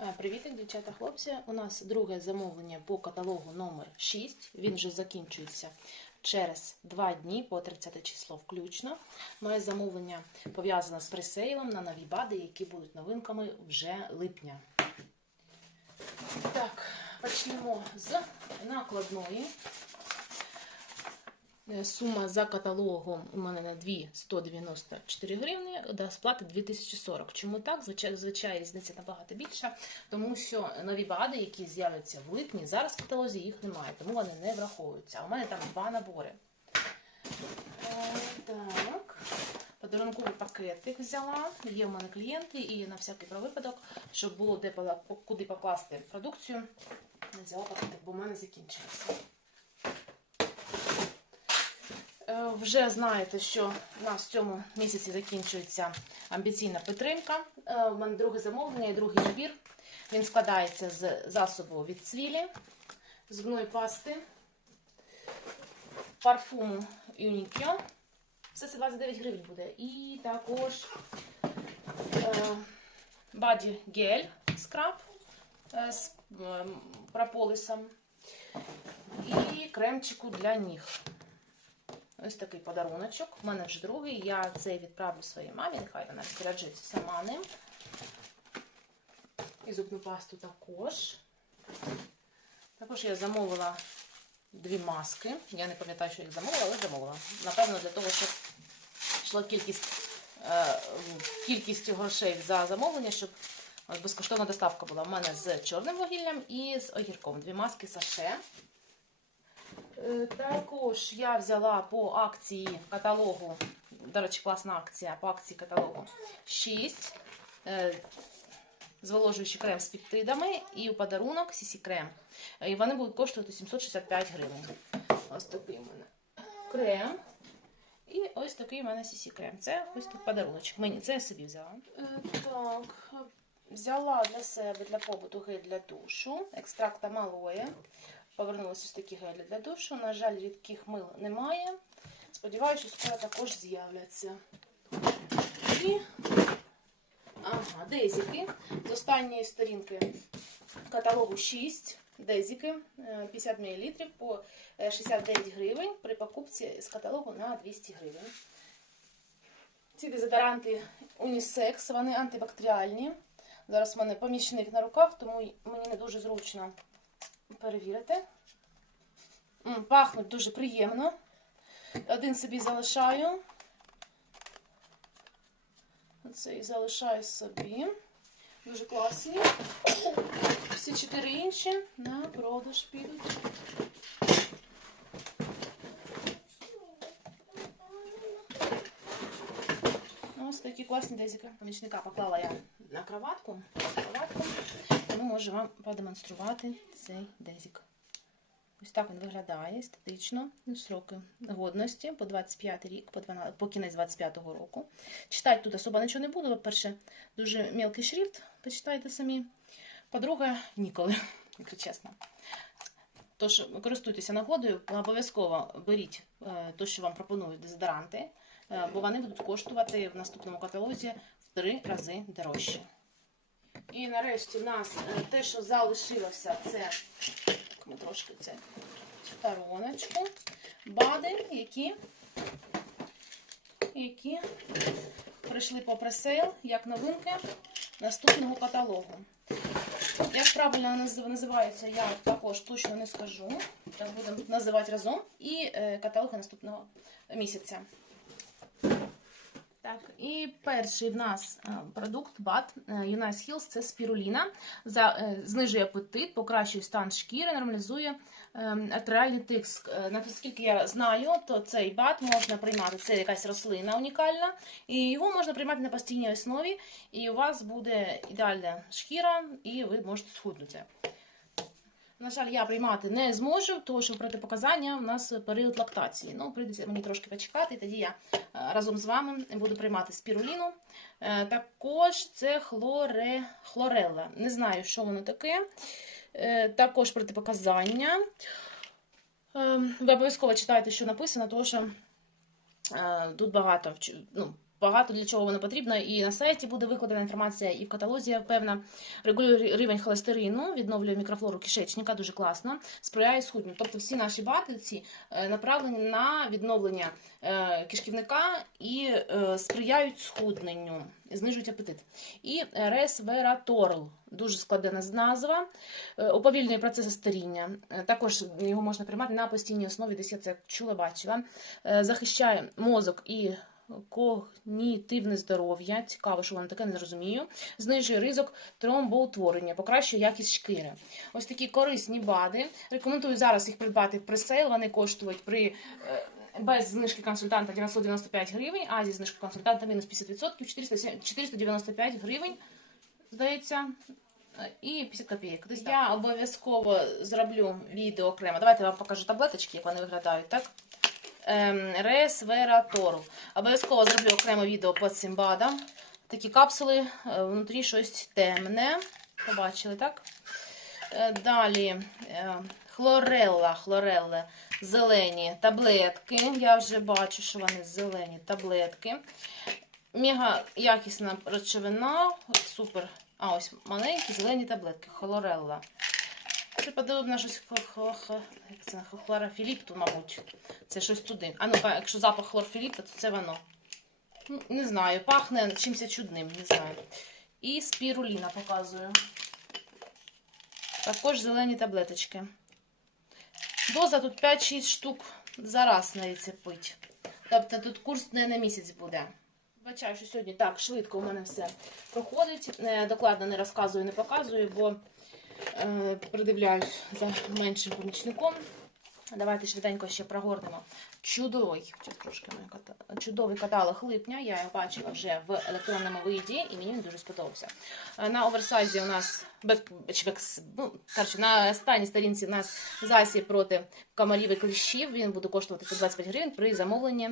Е, Привіт, дівчата, хлопці. У нас друге замовлення по каталогу номер 6. Він вже закінчується через 2 дні по 30 число включно. Моє замовлення пов'язане з пресейлом на нові бади, які будуть новинками вже липня. Так, почнемо з накладної. Е, Сума за каталогом у мене на 2,194 гривні, до сплати 2040. Чому так? Звичайно, різниця набагато більша, тому що нові бади, які з'являться в липні, зараз в каталозі їх немає, тому вони не враховуються. А у мене там два набори. Е, Так, подарунковий пакетик взяла. Є в мене клієнти, і на всякий про випадок, щоб було де куди покласти продукцію, взяла пакетик, бо в мене закінчився. Е, Вже знаєте, що у нас в цьому місяці закінчується амбіційна підтримка. Е, У мене друге замовлення і другий набір. Він складається з засобу від цвілі, зубної пасти, парфуму Uniqlo. Все це 29 гривень буде. І також е, баді гель скраб е, з е, прополісом і кремчику для ніг. Ось такий подаруночок. У мене вже другий. Я цей відправлю своїй мамі, нехай вона розпоряджується сама ним. І зубну пасту також. Також я замовила дві маски. Я не пам'ятаю, що їх замовила, але замовила. Напевно, для того, щоб йшла кількість, е, кількістю грошей за замовлення, щоб безкоштовна доставка була. У мене з чорним вугіллям і з огірком. Дві маски саше. Е, Також я взяла по акції каталогу, до речі, класна акція по акції каталогу 6 е, зволожуючий крем з пептидами і у подарунок Сісі крем. І вони будуть коштувати 765 гривень. Ось такий у мене крем. І ось такий у мене Сісі крем. Це ось тут подаруночок. Мені це я собі взяла. Е, Так, взяла для себе для побуту гель для душу, екстракт амалоє. Повернулися ось такі гелі для душу. На жаль, рідких мил немає. Сподіваюся, що скоро також з'являться. І ага, дезіки. З останньої сторінки каталогу 6 дезіки е, 50 мл по е, 69 гривень при покупці з каталогу на 200 гривень. Ці дезодоранти унісекс, вони антибактеріальні. Зараз в мене помічник на руках, тому мені не дуже зручно перевірити. Пахнуть дуже приємно. Один собі залишаю. Цей залишаю собі. Дуже класні. Всі чотири інші на продаж підуть. Ось такі класні дезіки. Помічника поклала я на кроватку. кроватку. Тому можу вам продемонструвати цей дезік. Ось так він виглядає естетично. Сроки годності по 25 рік, по, 12, по кінець 25-го року. Читати тут особо нічого не буду. По-перше, дуже мелкий шрифт, почитайте самі. По-друге, ніколи, якщо чесно. Тож користуйтеся нагодою, обов'язково беріть те, що вам пропонують дезодоранти, е, бо вони будуть коштувати в наступному каталозі в три рази дорожче. І нарешті в нас е, те, що залишилося, це ми трошки це стороночку. Бади, які, які прийшли по пресейл як новинки наступного каталогу. Як правильно наз- називається, я також точно не скажу. Так будемо називати разом. І е, каталоги наступного місяця. Так, і перший в нас е, продукт БАТ Unice Hills це спіруліна. За, е, знижує апетит, покращує стан шкіри, нормалізує е, артеріальний тиск. Е, Наскільки я знаю, то цей бат можна приймати. Це якась рослина унікальна, і його можна приймати на постійній основі, і у вас буде ідеальна шкіра, і ви можете схуднути. На жаль, я приймати не зможу, тому що протипоказання у нас період лактації. Ну, прийдеться мені трошки почекати, і тоді я е, разом з вами буду приймати спіруліну. Е, Також це хлоре... хлорелла. Не знаю, що воно таке. Е, Також протипоказання. Е, Ви обов'язково читайте, що написано, тому що тут багато ну, багато для чого воно потрібно. І на сайті буде викладена інформація, і в каталозі я певна. Регулює рівень холестерину, відновлює мікрофлору кишечника, дуже класно, сприяє схудненню. Тобто всі наші бати ці е, направлені на відновлення е, кишківника і е, сприяють схудненню, знижують апетит. І ресвераторл, дуже складена назва, уповільнює процеси старіння. Також його можна приймати на постійній основі, десь я це чула, бачила. Захищає мозок і когнітивне здоров'я. Цікаво, що воно таке, не розумію. Знижує ризик тромбоутворення, покращує якість шкіри. Ось такі корисні БАДи. Рекомендую зараз їх придбати в пресейл. Вони коштують при е, без знижки консультанта 995 гривень, а зі знижки консультанта мінус 50% 400 495 гривень, здається. І 50 копійок. Десь я обов'язково зроблю відео окремо. Давайте я вам покажу таблеточки, як вони виглядають, так? Ем, Ресвератору. Обов'язково зроблю окремо відео по цим БАДам. Такі капсули, е, внутрі щось темне. Побачили, так? Е, Далі е, хлорелла, хлорелла, зелені таблетки. Я вже бачу, що вони зелені таблетки. Мега якісна речовина. Супер. А ось маленькі зелені таблетки. Хлорелла. Це подобно щось це, хлорофіліпту, мабуть. Це щось туди. А ну, якщо запах хлорфіліпта, то це воно. Ну, Не знаю, пахне чимось чудним, не знаю. І спіруліна показую. Також зелені таблеточки. Доза тут 5-6 штук за раз навіть пить. Тобто тут курс не на місяць буде. Бачаю, що сьогодні так швидко у мене все проходить. Е, Докладно не розказую, не показую, бо придивляюсь за меншим помічником. Давайте швиденько ще прогорнемо. Чудовий, трошки чудовий каталог липня. Я його бачила вже в електронному виді, і мені він дуже сподобався. Е, На оверсайзі у нас бек, ну, на останній сторінці у нас засіб проти комарів і кліщів. Він буде коштувати 125 гривень при замовленні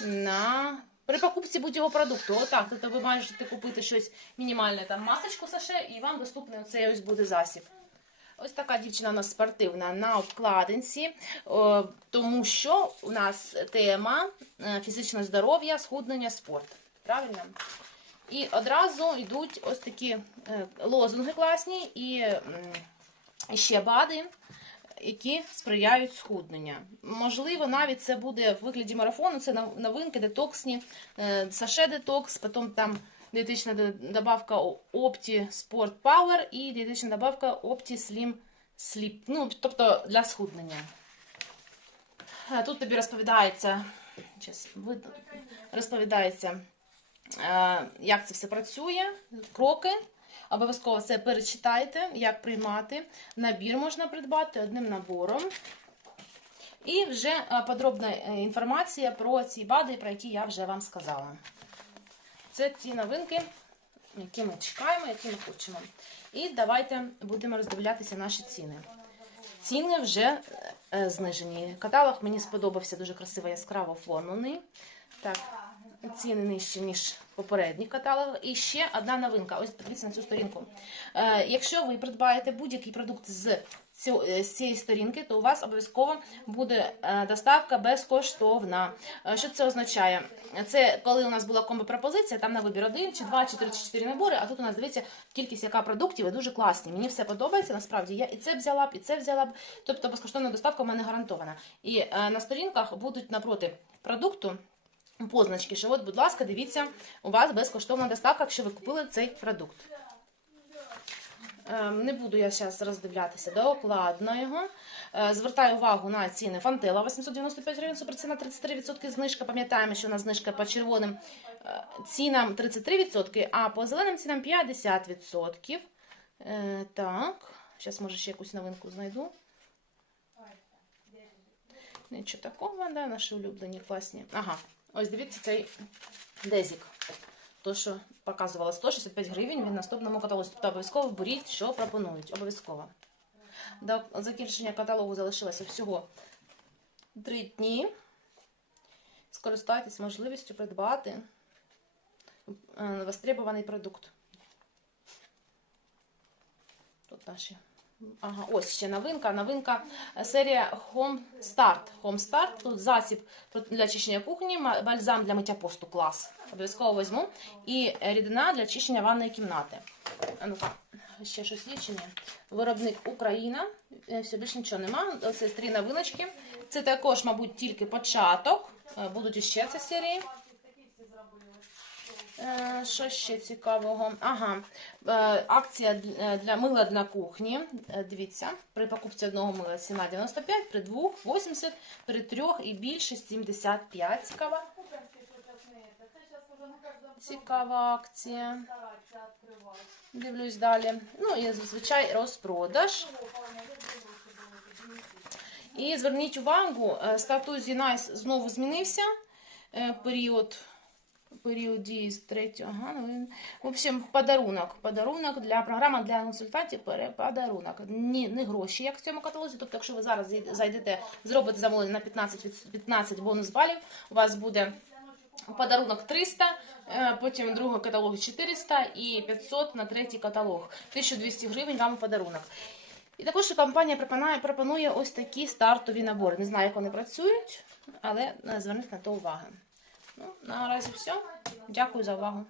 на. При покупці будь-якого продукту. Отак. Тобто ви можете купити щось мінімальне, там масочку саше, і вам доступний оцей ось буде засіб. Ось така дівчина у нас спортивна на обкладинці, тому що у нас тема е, фізичне здоров'я, схуднення, спорт. Правильно? І одразу йдуть ось такі е, лозунги класні і ще бади, які сприяють схудненню. Можливо, навіть це буде в вигляді марафону, це новинки, детоксні, е, саше детокс, потім там диетична д- добавка Opti Sport Power і диетична добавка Opti Slim Sleep. Ну, тобто для схуднення. Е, Тут тобі розповідається, розповідається, е, як це все працює, кроки. Обов'язково це перечитайте, як приймати. Набір можна придбати одним набором. І вже е, подробна е, інформація про ці БАДи, про які я вже вам сказала. Це ті новинки, які ми чекаємо, які ми хочемо. І давайте будемо роздивлятися наші ціни. Ціни вже е, знижені. Каталог мені сподобався дуже красиво, яскраво оформлений. Так, ціни нижчі, ніж попередній каталог. І ще одна новинка. Ось подивіться на цю сторінку. Е, якщо ви придбаєте будь-який продукт е, з цієї сторінки, то у вас обов'язково буде е, доставка безкоштовна. Що це означає? Це коли у нас була комбо-пропозиція, там на вибір один, чи два, чи три, чи чотири набори, а тут у нас дивіться кількість яка продуктів і дуже класні. Мені все подобається. Насправді я і це взяла б, і це взяла б. Тобто безкоштовна доставка в мене гарантована. І на сторінках будуть напроти продукту. Позначки, що от, будь ласка, дивіться, у вас безкоштовна доставка, якщо ви купили цей продукт. Ем, Не буду я зараз роздивлятися докладно його. Е, Звертаю увагу на ціни Фантела 895 гривень, суперціна 33% знижка. Пам'ятаємо, що у нас знижка по червоним е, цінам 33%, а по зеленим цінам 50%. Е, Так, зараз може ще якусь новинку знайду. Нічого такого, да, наші улюблені класні. Ага, ось дивіться цей дезік. То, що показувала 165 гривень, в наступному каталозі. Тобто обов'язково беріть, що пропонують. Обов'язково. До закінчення каталогу залишилося всього 3 дні. Скористайтесь можливістю придбати е, востребований продукт. Тут наші Ага, ось ще новинка. Новинка е, серія Home Start. Home Start. Тут засіб для очищення кухні, бальзам для миття посту клас. Обов'язково візьму. І рідина для очищення ванної кімнати. Ну-ка, ще щось є? Виробник Україна. Е, Все, більше нічого нема. Оце три новиночки. Це також, мабуть, тільки початок. Е, Будуть іще ці серії. Е, Що ще цікавого? Ага, е, акція е, для мила для кухні. Дивіться, при покупці одного мила ціна 95, при двох 80, при трьох і більше 75. Цікава, цікава акція. Дивлюсь далі. Ну і зазвичай розпродаж. І зверніть увагу, статус Зінайс знову змінився. Період період дії з 3 ага, ну, в общем, подарунок. Подарунок для програма для консультацій подарунок. Ні, не гроші, як в цьому каталозі. Тобто, якщо ви зараз зайдете, зробите замовлення на 15, 15 бонус балів, у вас буде подарунок 300, е, потім другий каталог 400 і 500 на третій каталог. 1200 гривень вам подарунок. І також компанія пропонує, пропонує ось такі стартові набори. Не знаю, як вони працюють, але е, зверніть на то увагу. Ну, наразі все. Дякую за увагу.